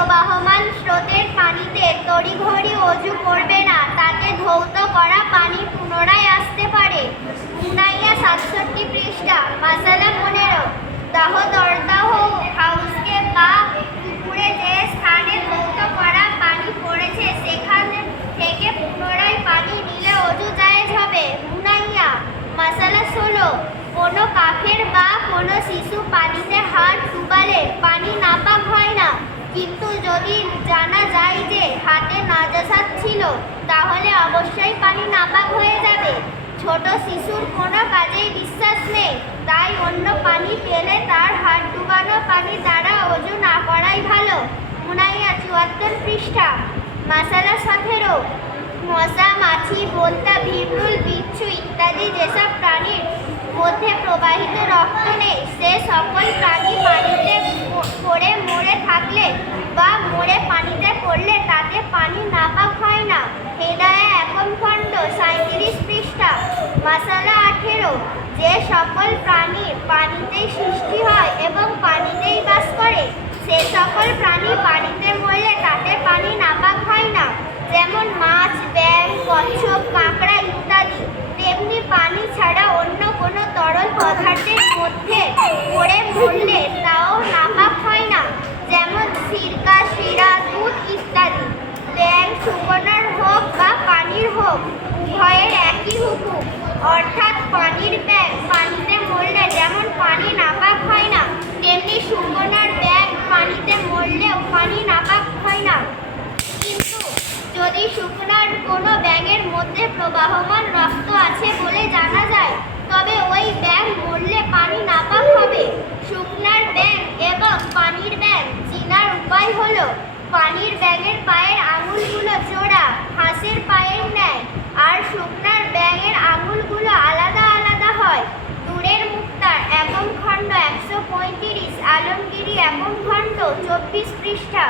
প্রবাহমান স্রোতের পানিতে তড়িঘড়ি অজু করবে না। তাতে ধৌত করা পানি পুনরায় আসতে পারে। উনাইয়া সাতষট্টি পৃষ্ঠা, মাসালা পনেরো। দাহ দরদাহ হাউসকে বা পুকুরে যে স্থানে ধৌত করা পানি পড়েছে, সেখানে থেকে পুনরায় পানি নিলে অজু জায়েজ হবে। মুনাইয়া মাসালা ষোলো। কোনো কাফের বা কোনো শিশু পানিতে হাত ডুবালে পানি নাপাক হয় না কিন্তু যদি জানা যায় যে হাতে নাজাসাত ছিল তাহলে অবশ্যই পানি নাপাক হয়ে যাবে। ছোট শিশুর কোনো কাজেই বিশ্বাস নেই, তাই অন্য পানি পেলে তার হাত ডুবানো পানি দ্বারা অজু না করাই ভালো। মুনাইয়া চুয়াত্তর পৃষ্ঠা। মাসালা সতেরো মশা, মাছি বোলতা ভিমরুল, বিচ্ছু ইত্যাদি যেসব প্রাণীর মধ্যে প্রবাহিত রক্ত নেই, সে সকল প্রাণী পানিতে পড়ে মরে থাকলে বা মরে পানিতে পড়লে তাতে পানি না হেদায়া একম খণ্ড সাঁত্রিশ পৃষ্ঠা মাসালা আঠেরো, যে সকল প্রাণী পানিতেই সৃষ্টি হয় এবং পানিতেই বাস করে, সে সকল প্রাণী পানিতে মরলে তাতে পানি নাপাক হয় না। যেমন মাছ ব্যাং কচ্ছপ, কাঁকড়া ইত্যাদি। তেমনি পানি ছাড়া অন্য কোনো তরল পদার্থের মধ্যে পড়ে মরলে তাও নাপাক হয় না। যেমন সিরকা, শিরা, দুধ ইত্যাদি। ব্যাং শুকনার হোক বা পানির হোক অর্থাৎ পানির ব্যাগ, পানিতে মরলে যেমন পানি নাপাক হয় না, তেমনি শুকনার ব্যাগ পানিতে মরলেও পানি নাপাক হয় না। কিন্তু যদি শুকনার কোনো ব্যাগের মধ্যে প্রবাহমান রক্ত আছে বলে জানা যায়, তবে ওই ব্যাগ মরলে পানি নাপাক হবে। শুকনার ব্যাগ এবং পানির ব্যাগ চিনার উপায় হলো, পানির ব্যাগের পায়ের একশো একক খণ্ড চব্বিশ পৃষ্ঠা